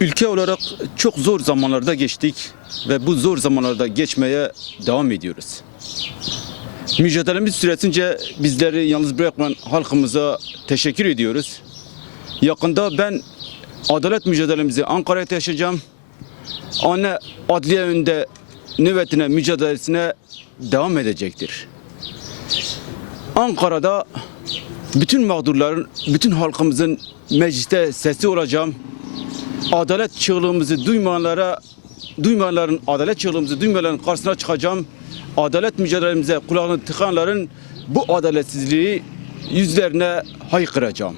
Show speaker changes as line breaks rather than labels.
Ülke olarak çok zor zamanlarda geçtik ve bu zor zamanlarda geçmeye devam ediyoruz. Mücadelemiz süresince bizleri yalnız bırakmayan halkımıza teşekkür ediyoruz. Yakında ben adalet mücadelemizi Ankara'ya taşıyacağım. Anne adliye önünde nöbetine, mücadelesine devam edecektir. Ankara'da bütün mağdurların, bütün halkımızın mecliste sesi olacağım adalet çığlığımızı duymayanlara, duymayanların adalet çığlığımızı duymayanların karşısına çıkacağım. Adalet mücadelemize kulağını tıkanların bu adaletsizliği yüzlerine haykıracağım.